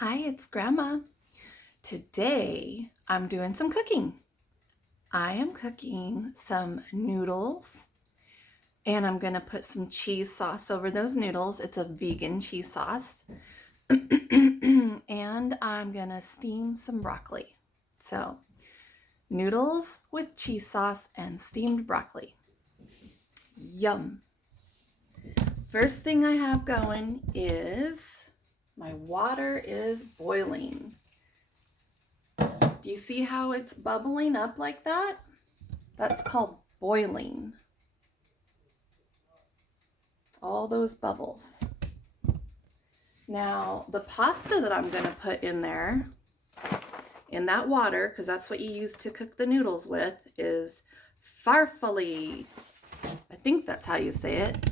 Hi, it's Grandma. Today I'm doing some cooking. I am cooking some noodles and I'm going to put some cheese sauce over those noodles. It's a vegan cheese sauce. And I'm going to steam some broccoli. So, noodles with cheese sauce and steamed broccoli. Yum. First thing I have going is my water is boiling. Do you see how it's bubbling up like that? That's called boiling. All those bubbles. Now, the pasta that I'm going to put in there, in that water, because that's what you use to cook the noodles with, is farfalle. I think that's how you say it.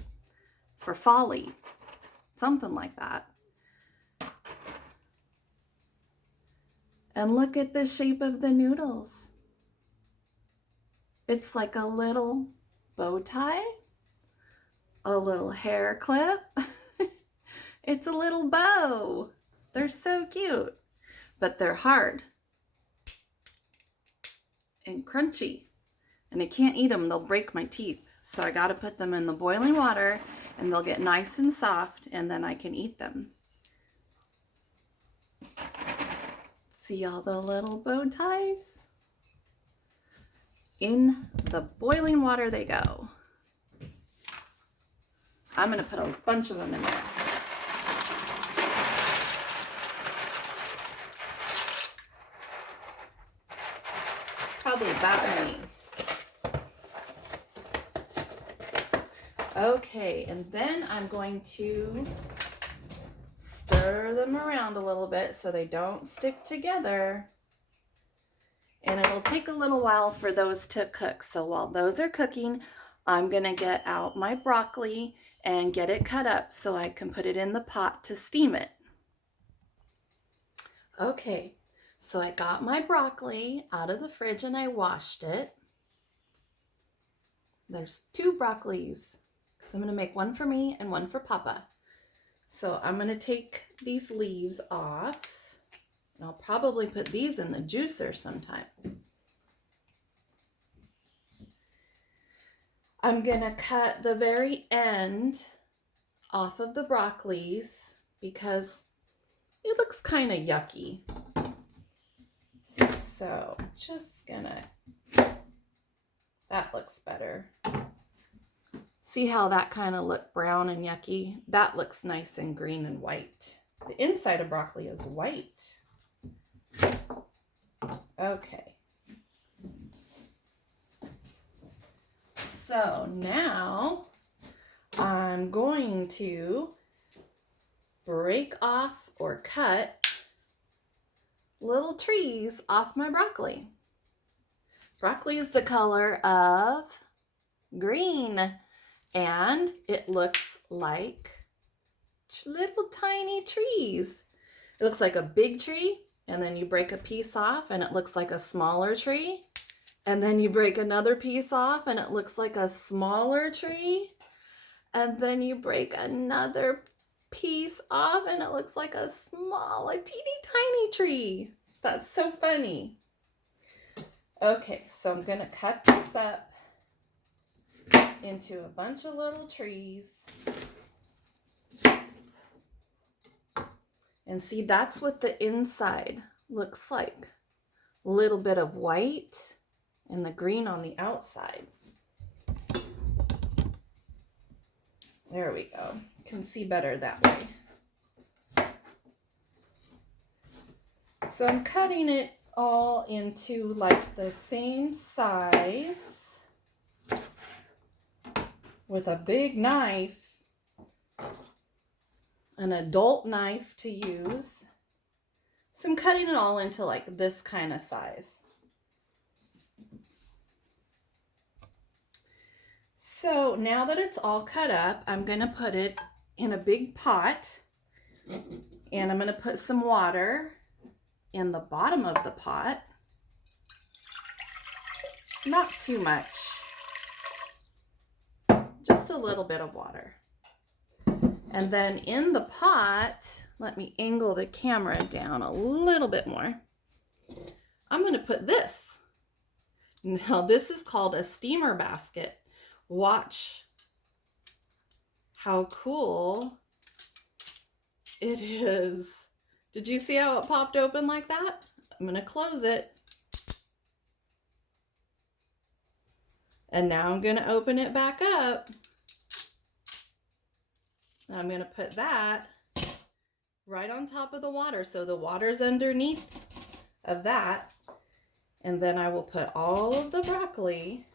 Farfalle. Something like that. And look at the shape of the noodles. It's like a little bow tie, a little hair clip. It's a little bow. They're so cute, but they're hard and crunchy. And I can't eat them, they'll break my teeth. So I gotta put them in the boiling water and they'll get nice and soft and then I can eat them. See all the little bow ties? In the boiling water they go. I'm going to put a bunch of them in there. Probably that many. Okay, and then I'm going to stir them around a little bit so they don't stick together. And it'll take a little while for those to cook. So while those are cooking, I'm going to get out my broccoli and get it cut up so I can put it in the pot to steam it. Okay, so I got my broccoli out of the fridge and I washed it. There's 2 broccolis because I'm going to make one for me and one for Papa. So I'm going to take these leaves off. And I'll probably put these in the juicer sometime. I'm going to cut the very end off of the broccolis because it looks kind of yucky. So just gonna, that looks better. See how that kind of looked brown and yucky? That looks nice and green and white. The inside of broccoli is white. Okay. So now I'm going to break off or cut little trees off my broccoli. Broccoli is the color of green and it looks like little tiny trees. It looks like a big tree. And then you break a piece off and it looks like a smaller tree. And then you break another piece off and it looks like a smaller tree. And then you break another piece off and it looks like a teeny tiny tree. That's so funny. Okay, so I'm going to cut this up into a bunch of little trees. And see, that's what the inside looks like. A little bit of white and the green on the outside. There we go. You can see better that way. So I'm cutting it all into like the same size with a big knife. An adult knife to use. So I'm cutting it all into like this kind of size. So now that it's all cut up, I'm going to put it in a big pot and I'm going to put some water in the bottom of the pot. Not too much. Just a little bit of water. And then in the pot, let me angle the camera down a little bit more. I'm going to put this. Now this is called a steamer basket. Watch how cool it is. Did you see how it popped open like that? I'm going to close it. And now I'm going to open it back up. I'm going to put that right on top of the water, so the water's underneath of that. And then I will put all of the broccoli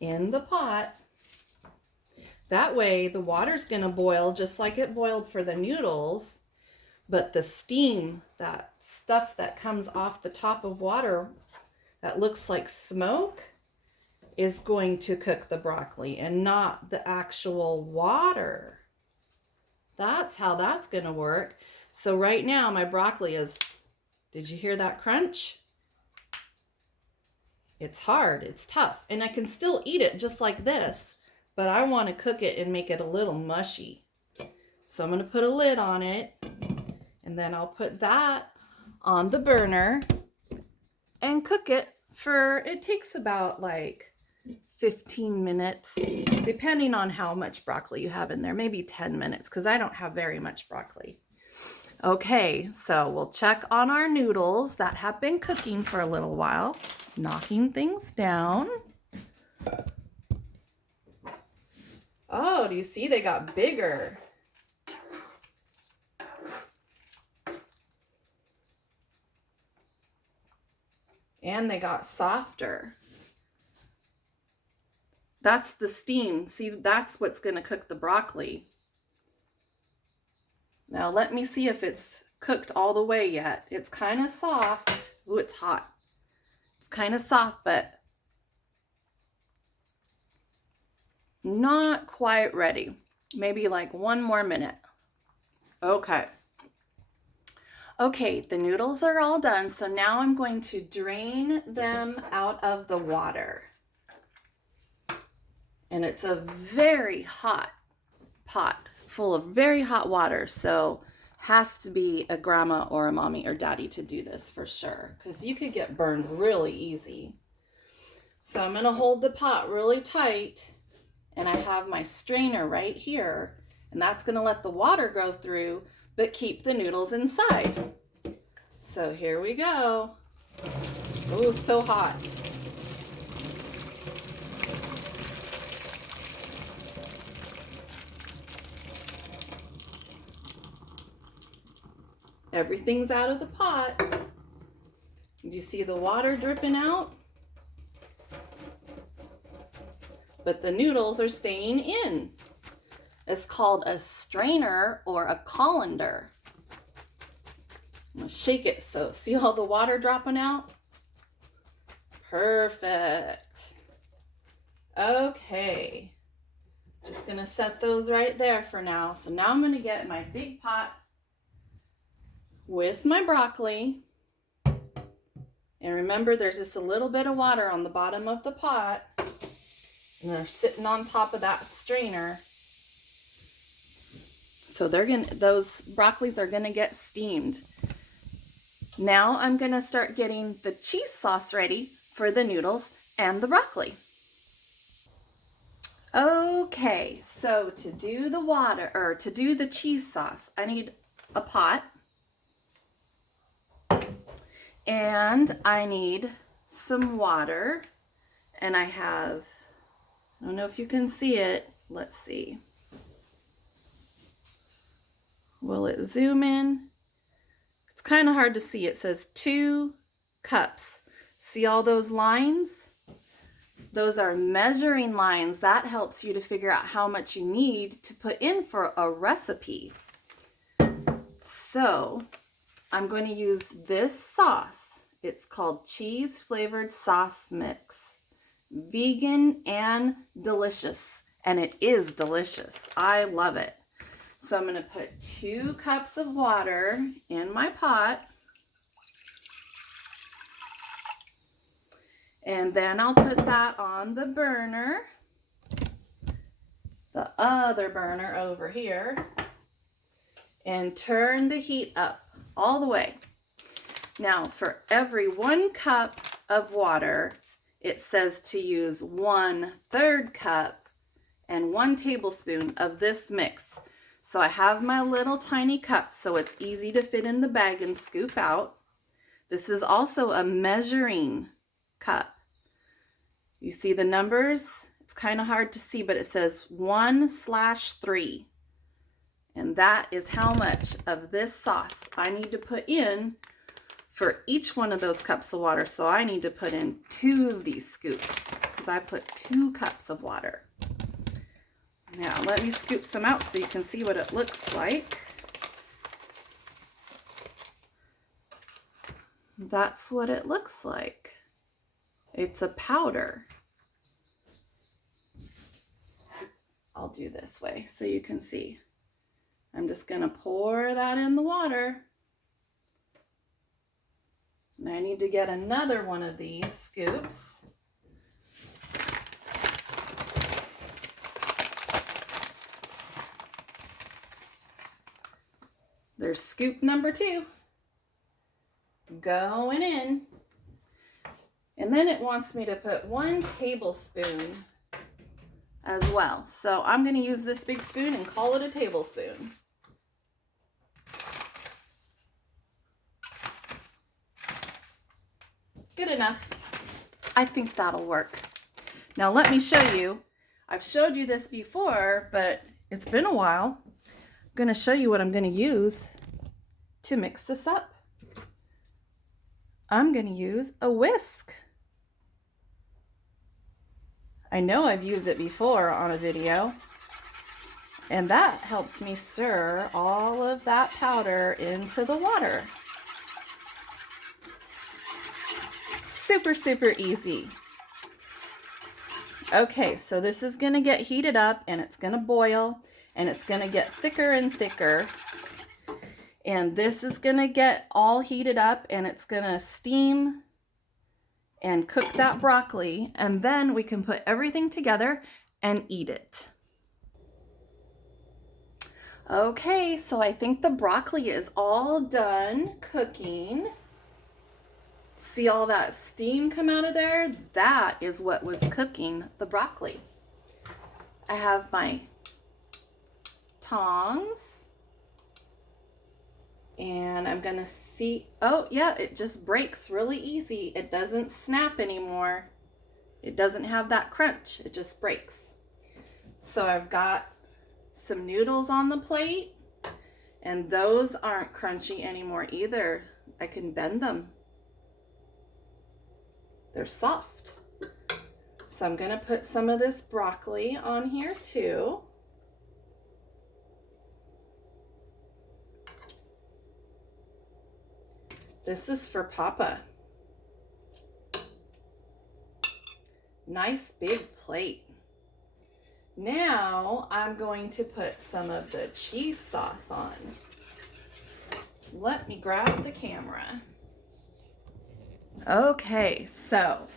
in the pot. That way the water's going to boil just like it boiled for the noodles, but the steam, that stuff that comes off the top of water that looks like smoke, is going to cook the broccoli and not the actual water. That's how that's going to work. So right now my broccoli is, did you hear that crunch? It's hard, it's tough, and I can still eat it just like this, but I want to cook it and make it a little mushy. So I'm going to put a lid on it, and then I'll put that on the burner and cook it for, it takes about like 15 minutes, depending on how much broccoli you have in there, maybe 10 minutes, because I don't have very much broccoli. Okay, so we'll check on our noodles that have been cooking for a little while, knocking things down. Oh, do you see they got bigger? And they got softer. That's the steam. See, that's what's going to cook the broccoli. Now let me see if it's cooked all the way yet. It's kind of soft. Ooh, it's hot. It's kind of soft, but not quite ready. Maybe like one more minute. Okay. Okay, the noodles are all done. So now I'm going to drain them out of the water. And it's a very hot pot full of very hot water. So has to be a grandma or a mommy or daddy to do this for sure, because you could get burned really easy. So I'm going to hold the pot really tight, and I have my strainer right here, and that's going to let the water go through but keep the noodles inside. So here we go. Oh, so hot. Everything's out of the pot. Do you see the water dripping out? But the noodles are staying in. It's called a strainer or a colander. I'm gonna shake it so, see all the water dropping out? Perfect. Okay. Just gonna set those right there for now. So now I'm gonna get my big pot with my broccoli. And remember, there's just a little bit of water on the bottom of the pot. And they're sitting on top of that strainer. So those broccolis are gonna get steamed. Now I'm gonna start getting the cheese sauce ready for the noodles and the broccoli. Okay, so to do the cheese sauce, I need a pot. And I need some water, and I don't know if you can see it. Let's see. Will it zoom in? It's kind of hard to see. It says 2 cups. See all those lines? Those are measuring lines. That helps you to figure out how much you need to put in for a recipe. So I'm going to use this sauce. It's called cheese flavored sauce mix. Vegan and delicious. And it is delicious. I love it. So I'm going to put 2 cups of water in my pot. And then I'll put that on the burner. the other burner over here and turn the heat up all the way. Now, for every 1 cup of water, it says to use 1/3 cup and 1 tablespoon of this mix. So I have my little tiny cup so it's easy to fit in the bag and scoop out. This is also a measuring cup. You see the numbers? It's kind of hard to see, but it says 1/3. And that is how much of this sauce I need to put in for each one of those cups of water. So I need to put in 2 of these scoops because I put 2 cups of water. Now let me scoop some out so you can see what it looks like. That's what it looks like. It's a powder. I'll do this way so you can see. I'm just going to pour that in the water. And I need to get another one of these scoops. There's scoop number 2. Going in. And then it wants me to put 1 tablespoon as well. So I'm going to use this big spoon and call it a tablespoon. Good enough. I think that'll work. Now let me show you. I've showed you this before, but it's been a while. I'm going to show you what I'm going to use to mix this up. I'm going to use a whisk. I know I've used it before on a video, and that helps me stir all of that powder into the water. Super, super easy. Okay, so this is going to get heated up and it's going to boil and it's going to get thicker and thicker. And this is going to get all heated up and it's going to steam and cook that broccoli, and then we can put everything together and eat it. Okay, so I think the broccoli is all done cooking. See all that steam come out of there? That is what was cooking the broccoli. I have my tongs and I'm gonna see, oh yeah, it just breaks really easy. It doesn't snap anymore. It doesn't have that crunch, it just breaks. So I've got some noodles on the plate and those aren't crunchy anymore either. I can bend them. They're soft. So I'm gonna put some of this broccoli on here too. This is for Papa. Nice big plate. Now I'm going to put some of the cheese sauce on. Let me grab the camera. Okay, so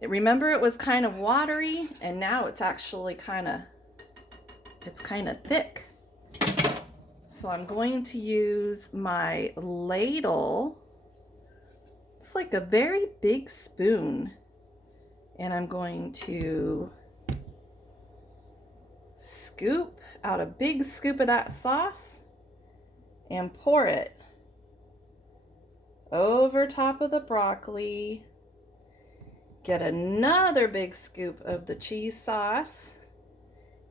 remember it was kind of watery and now it's actually kind of thick. So I'm going to use my ladle. It's like a very big spoon. And I'm going to scoop out a big scoop of that sauce and pour it over top of the broccoli. Get another big scoop of the cheese sauce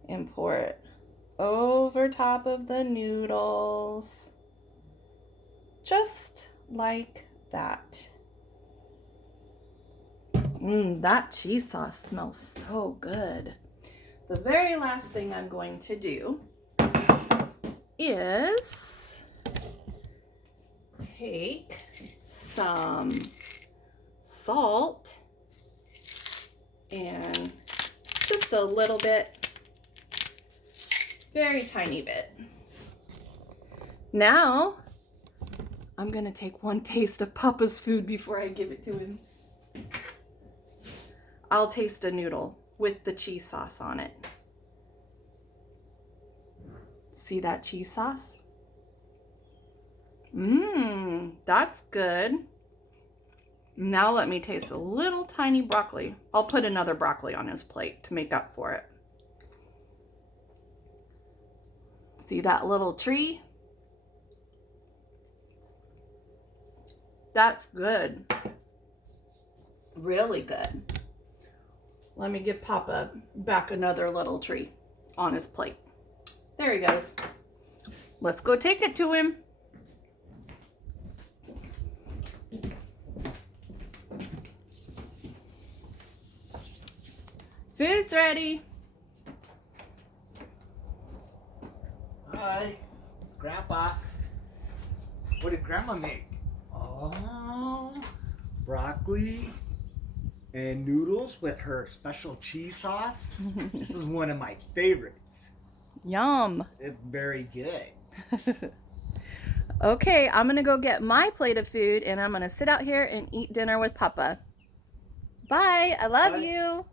and pour it over top of the noodles. Just like that. That cheese sauce smells so good. The very last thing I'm going to do is take some salt and just a little bit, very tiny bit. Now I'm gonna take one taste of Papa's food before I give it to him. I'll taste a noodle with the cheese sauce on it. See that cheese sauce? Mmm, that's good. Now let me taste a little tiny broccoli. I'll put another broccoli on his plate to make up for it. See that little tree? That's good. Really good. Let me give Papa back another little tree on his plate. There he goes. Let's go take it to him. Food's ready. Hi, it's Grandpa. What did Grandma make? Oh, broccoli and noodles with her special cheese sauce. This is one of my favorites. Yum. It's very good. Okay, I'm gonna go get my plate of food and I'm gonna sit out here and eat dinner with Papa. Bye, I love Bye. you.